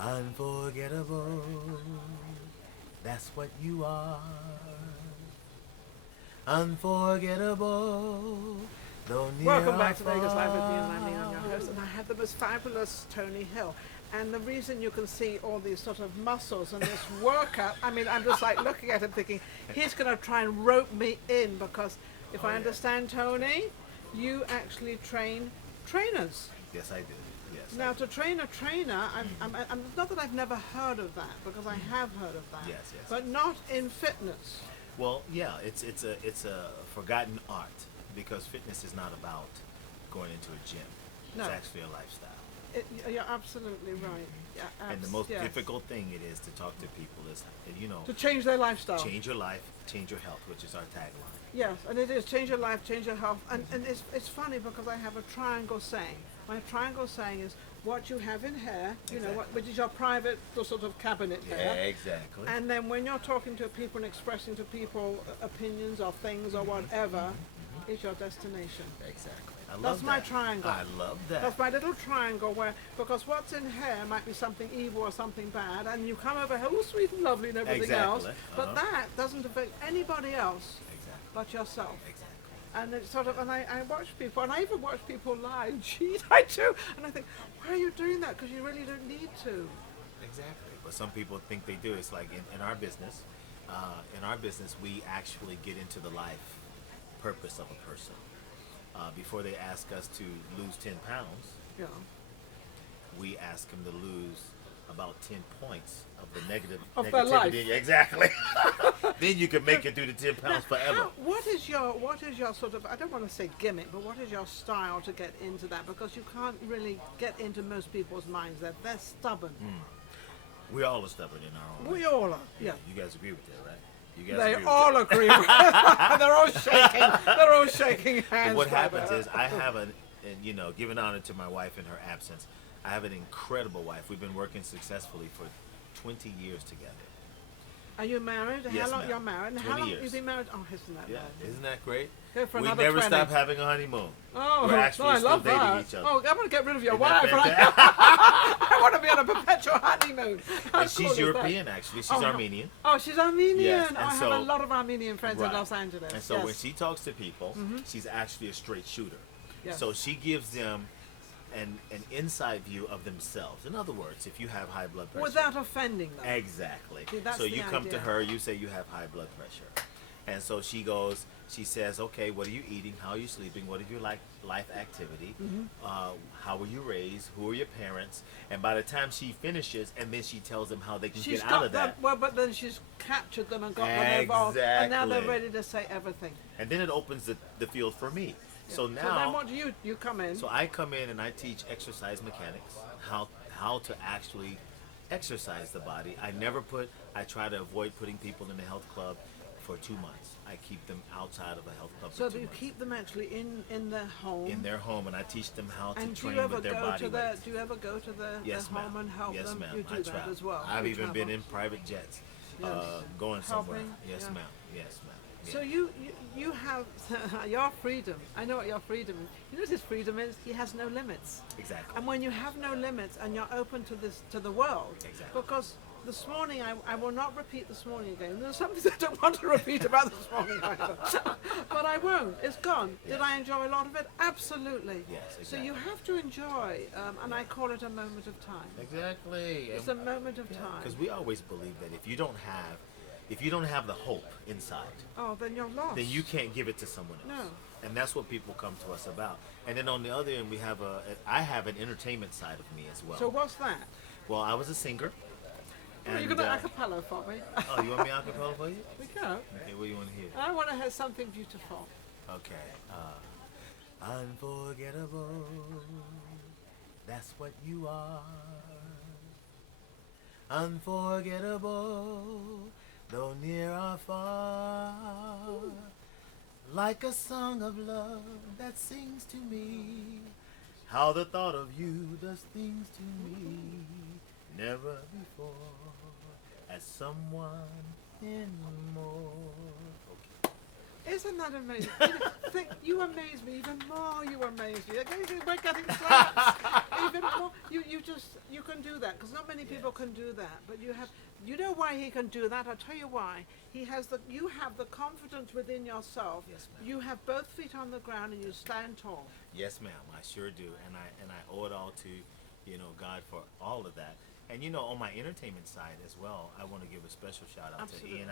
Unforgettable, that's what you are. Unforgettable, though near Welcome or back to Vegas Live with me, and I'm far. Ninon, your host, and I have the most fabulous Tony Hill. And the reason you can see all these sort of muscles and this workout, I mean, I'm just like looking at him thinking, he's going to try and rope me in because if Oh, I yeah. understand, Tony, you actually train trainers. Yes, I do. Yes. Now, I do. to train a trainer, I'm not that I've never heard of that, because I have heard of that, Yes, yes. but not in fitness. Well, yeah, it's a forgotten art because fitness is not about going into a gym. No. It's actually a lifestyle. You're absolutely right. Yeah, And the most yes. difficult thing it is to talk to people is, To change their lifestyle. change your life, change your health, which is our tagline. Yes, and it is change your life, change your health, and it's funny because I have a triangle saying. My triangle saying is what you have in here, Exactly. which is your private sort of cabinet Yeah, here. exactly. And then when you're talking to people and expressing to people opinions or things or whatever, is your destination. Exactly. I love That's that. my triangle. I love that. That's my little triangle where, because what's in here might be something evil or something bad, and you come over here, all sweet and lovely and everything else, Exactly. but that doesn't affect anybody else Exactly. but yourself. Exactly. And it's sort of, and I watch people, and I even watch people lie and cheat, I do, and I think, why are you doing that? Because you really don't need to. Exactly. But some people think they do. It's like in our business, we actually get into the life purpose of a person. Before they ask us to lose 10 pounds, Yeah. we ask them to lose about 10 points of the negative Of their life. negativity. Exactly. Then you can make it through the 10 pounds forever. What is your sort of, I don't want to say gimmick, but what is your style to get into that? Because you can't really get into most people's minds. They're stubborn. We all are stubborn in our own way. We all are. Yeah. You guys agree with that, right? You guys They agree with all that? agree with it. They're all shaking. They're all shaking hands. But what by happens the- is I have giving honor to my wife in her absence, I have an incredible wife. We've been working successfully for 20 years together. Are you married? Yes, How long ma'am. you're married? And 20 how long years. you've been married? Oh, isn't that Yeah, lovely? isn't that great? Go for We another never 20. stop having a honeymoon. Oh, We're actually I still love dating that. each other. Oh, I'm going to get rid of your Isn't that wife. Right? fantastic? I want to be on a perpetual honeymoon. How And cool she's is that? European, actually. She's Oh, Armenian. Oh, she's Armenian. Yes, Oh, and I have so- a lot of Armenian friends in Right. Los Angeles. And so yes. when she talks to people, she's actually a straight shooter. Yes. So she gives them an inside view of themselves. In other words, if you have high blood pressure. Without offending them. Exactly. See, that's So you the come to idea. her, you say you have high blood pressure. And so she says, okay, what are you eating? How are you sleeping? What is your life activity? How were you raised? Who are your parents? And by the time she finishes, and then she tells them how they can She's get out got of that. them, well, but then she's captured them and got them involved, and now they're Exactly. ready to say everything. And then it opens the field for me. So So then now, what do you come in? so I come in and I teach exercise mechanics, how to actually exercise the body. I try to avoid putting people in the health club for 2 months. I keep them outside of a health club So for that 2 you months. keep them actually in their home. In their home, and I teach them how to And do train you ever with their go body to their weight. do you ever go to their Yes, home ma'am. and help Yes, them? ma'am. You do I that travel. as well. I've You even been travel. in private jets, Yes. going somewhere. Helping, Yes, yeah. ma'am. Yes, ma'am. Yeah. So you have your freedom. I know what your freedom is. You know what his freedom is? He has no limits. Exactly. And when you have no limits and you're open to the world, Exactly. because this morning I will not repeat this morning again. There's something I don't want to repeat about this morning either, but I won't. It's gone. Did Yes. I enjoy a lot of it? Absolutely. Yes, So you exactly. have to enjoy, and I call it a moment of time. Exactly. It's a moment of time. Because we always believe that if you don't have the hope inside, Oh, then you're lost. then you can't give it to someone else. No. And that's what people come to us about. And then on the other end, I have an entertainment side of me as well. So what's that? Well, I was a singer. Are you and, going to acapella for me? oh, you want me a cappella for you? We go. Okay, what do you want to hear? I want to hear something beautiful. Okay. Unforgettable. That's what you are. Unforgettable, though near or far. Like a song of love that sings to me. How the thought of you does things to me. Never before as someone anymore. Okay. Isn't that amazing? You amaze me even more. You amaze me. We're getting slaps even more. You can do that because not many people can do that. But you have. You know why he can do that? I'll tell you why. You have the confidence within yourself. Yes, ma'am. You have both feet on the ground and you stand tall. Yes, ma'am. I sure do, and I owe it all to, God for all of that. And on my entertainment side as well, I want to give a special shout out Absolutely. to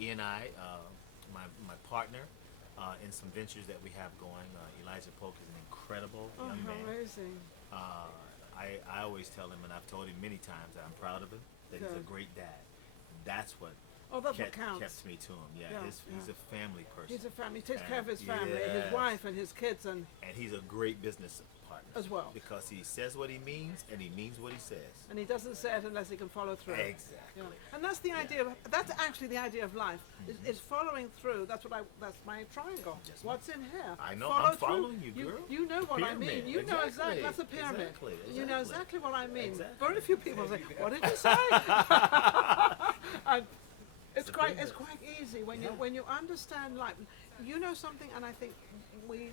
E&I, my partner, in some ventures that we have going. Elijah Polk is an incredible Oh, young how man. amazing! I always tell him, and I've told him many times that I'm proud of him, that he's a Good. great dad. That's what That's what kept counts. me to him. Yeah, He's a family person. He's a family. He takes And care of his family, his yes. wife, and his kids, and He's a great business partner as well. because he says what he means and he means what he says. And he doesn't say it unless he can follow through. Exactly. Yeah. And that's the idea. That's actually the idea of life. Is following through. That's my triangle. Yes, ma'am. What's in here? I know. Follow I'm following through. you, girl. You know what I mean. Pyramid. You know exactly. Exactly. That's a pyramid. Exactly. You know exactly what I mean. Exactly. Very few people say, "What did you say?" And it's quite easy when you understand life. You know something, and I think we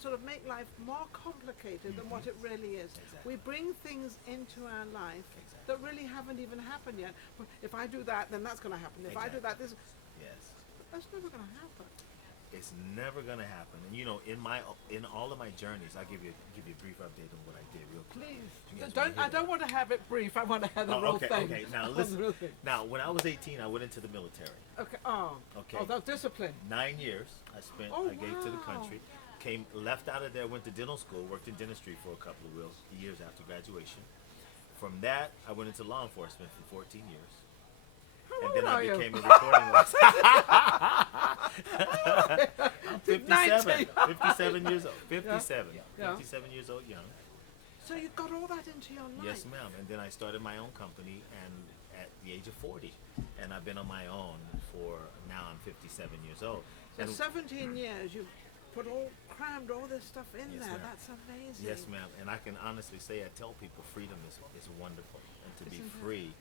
sort of make life more complicated than what it really is. Exactly. We bring things into our life Exactly. that really haven't even happened yet. Well, if I do that, then that's going to happen. If I do that, this Yes. that's never going to happen. It's never gonna happen. And in all of my journeys, I'll give you a brief update on what I did real quick. Please, You guys don't. wanna hear I don't want to have it brief. I want to have the real okay, thing. okay. Now I want listen. the real thing. Now, when I was 18, I went into the military. Okay. Oh. Okay. Oh, that's discipline. 9 years I spent. Oh, I gave to the wow. country. Left out of there, went to dental school, worked in dentistry for a couple of real years after graduation. From that, I went into law enforcement for 14 years. How And then old I are you? became a recording artist. I'm 57. 19. 57 years old. 57. Yeah. 57 years old, young. So you got all that into your life. Yes, ma'am. And then I started my own company, and at the age of 40, and I've been on my own for now. I'm 57 years old. So And 17 years, you crammed all this stuff in Yes, there. ma'am. That's amazing. yes, ma'am. And I can honestly say, I tell people, freedom is wonderful, and to be Isn't it? free,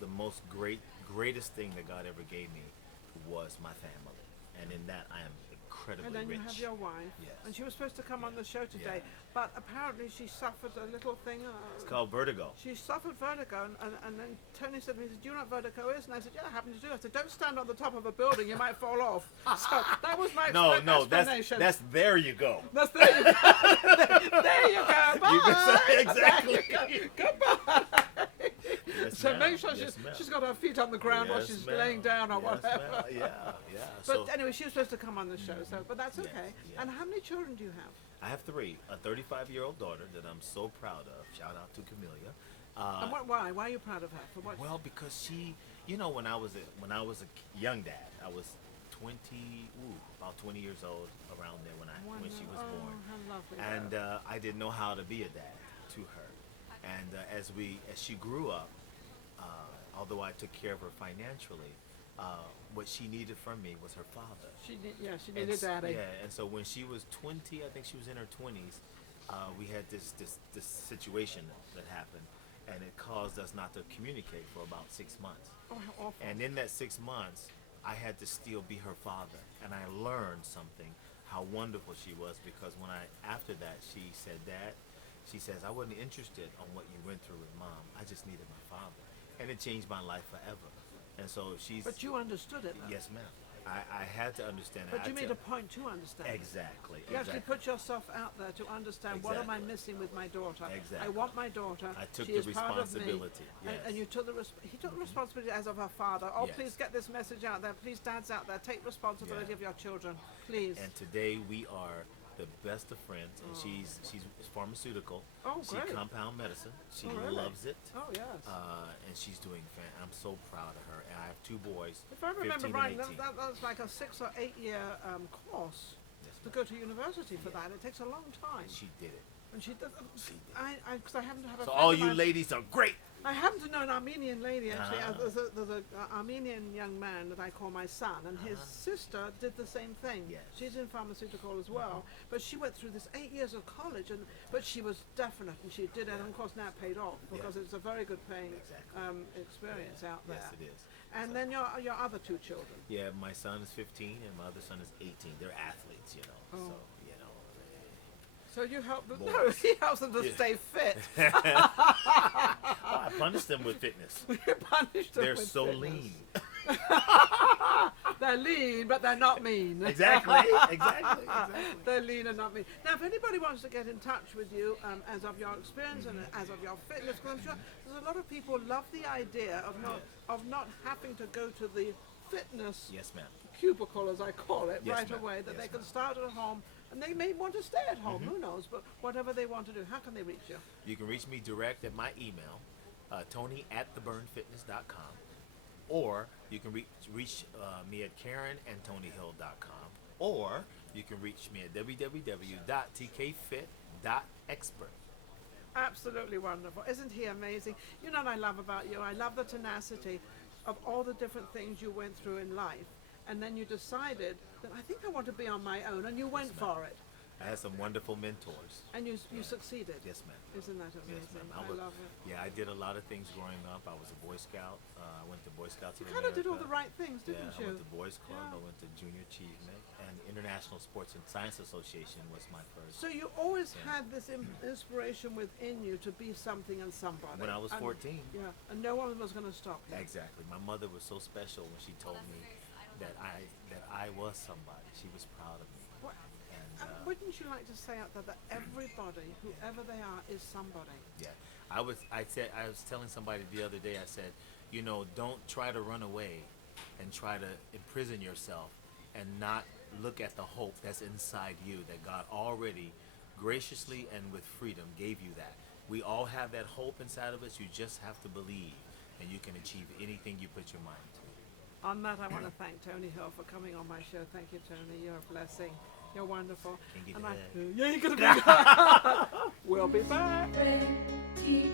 the most greatest thing that God ever gave me was my family, and in that I am incredibly And then rich. you have your wife, Yes. and she was supposed to come on the show today, Yeah. but apparently she suffered a little thing. It's called vertigo. She suffered vertigo, and then Tony said to me, "Do you know what vertigo is?" And I said, "Yeah, I happen to do." I said, "Don't stand on the top of a building; you might fall off." So that was my No, explanation. that's there you go. That's there you go. There you go. Bye. You can say exactly. There you go. Goodbye. Yes, So ma'am. make sure Yes, ma'am. she's got her feet on the ground while Yes, she's ma'am. laying down or Yes, whatever. ma'am. Yeah, yeah. But anyway, she was supposed to come on the show, but that's Yes, okay. yeah. And how many children do you have? I have 3. A 35-year-old daughter that I'm so proud of. Shout out to Camellia. And why? Why are you proud of her? For what? Well, because she, when I was a young dad, I was about 20 years old around there when she was born. How lovely. And I didn't know how to be a dad to her. And as she grew up, although I took care of her financially, what she needed from me was her father. She And needed daddy. Yeah, and so when she was 20, I think she was in her 20s, we had this situation that happened, and it caused us not to communicate for about 6 months. Oh, how awful. And in that 6 months, I had to still be her father, and I learned something, how wonderful she was, because after that, she said, "Dad," she says, "I wasn't interested on what you went through with Mom. I just needed my father." And it changed my life forever. And so But you understood it, though. yes, ma'am. I had to understand it. But you made a point to understand. Exactly. You actually put yourself out there to understand what am I Exactly. missing with my daughter. Exactly. I want my daughter. I took she the is part of me. responsibility, yes. And you took he took the responsibility as of her father. Oh, Yes. please get this message out there. Please, dads out there, take responsibility Yeah. of your children, please. And today we are the best of friends, and she's pharmaceutical. Oh, She great. compound medicine. She Oh, really? loves it. Oh, yes. And she's doing I'm so proud of her. And I have 2 boys. If I remember 15 right, and 18. that's like a 6 or 8 year course Yes, to ma'am. go to university for that. It takes a long time. She did it. And she did. She did. Because I happen to have a So friend all of you mine- ladies are great. I happen to know an Armenian lady actually. Ah. There's a Armenian young man that I call my son, and his sister did the same thing. Yes. She's in pharmaceutical as well, but she went through this 8 years of college, but she was definite, and she did it, and of course now it paid off because Yeah. it's a very good paying Exactly. experience out there. Yes, it is. And then your other two children. Yeah, my son is 15 and my other son is 18. They're athletes, you know. Oh. So, you know. So you help them. No, Boys. he helps them to stay fit. I punish them with fitness. You punish them They're with so fitness. lean. They're lean, but they're not mean. Exactly. Exactly. They're lean and not mean. Now, if anybody wants to get in touch with you, as of your experience and as of your fitness, because I'm sure there's a lot of people love the idea of not having to go to the fitness Yes, ma'am. cubicle, as I call it, Yes, right ma'am. away. That Yes, they can ma'am. start at home, and they may want to stay at home. Who knows? But whatever they want to do, how can they reach you? You can reach me direct at my email, Tony@theburnfitness.com, or you can reach me at KarenandTonyHill.com, or you can reach me at www.tkfit.expert. Absolutely wonderful. Isn't he amazing? You know what I love about you? I love the tenacity of all the different things you went through in life. And then you decided that I think I want to be on my own, and you went for it. I had some wonderful mentors. And you succeeded. Yes, ma'am. Isn't that Yes, amazing? ma'am. I love it. Yeah, I did a lot of things growing up. I was a Boy Scout. I went to Boy Scouts You of kind of America. did all the right things, Yeah, didn't I you? went to Boys Club. Yeah. I went to Junior Achievement, and International Sports and Science Association was my first. So you always Yeah. had this inspiration within you to be something and somebody. When I was And- 14. Yeah, and no one was going to stop you. Exactly. My mother was so special when she told me that I was somebody. She was proud of me. What- And And wouldn't you like to say out there that everybody, whoever they are, is somebody? yeah, I was telling somebody the other day. I said, you know, don't try to run away and try to imprison yourself and not look at the hope that's inside you that God already graciously and with freedom gave you that. We all have that hope inside of us. You just have to believe, and you can achieve anything you put your mind to. On that, I want to thank Tony Hill for coming on my show. Thank you, Tony. You're a blessing. You're wonderful. Can you And get I, a hug? yeah, you're gonna be. We'll be back. Ready,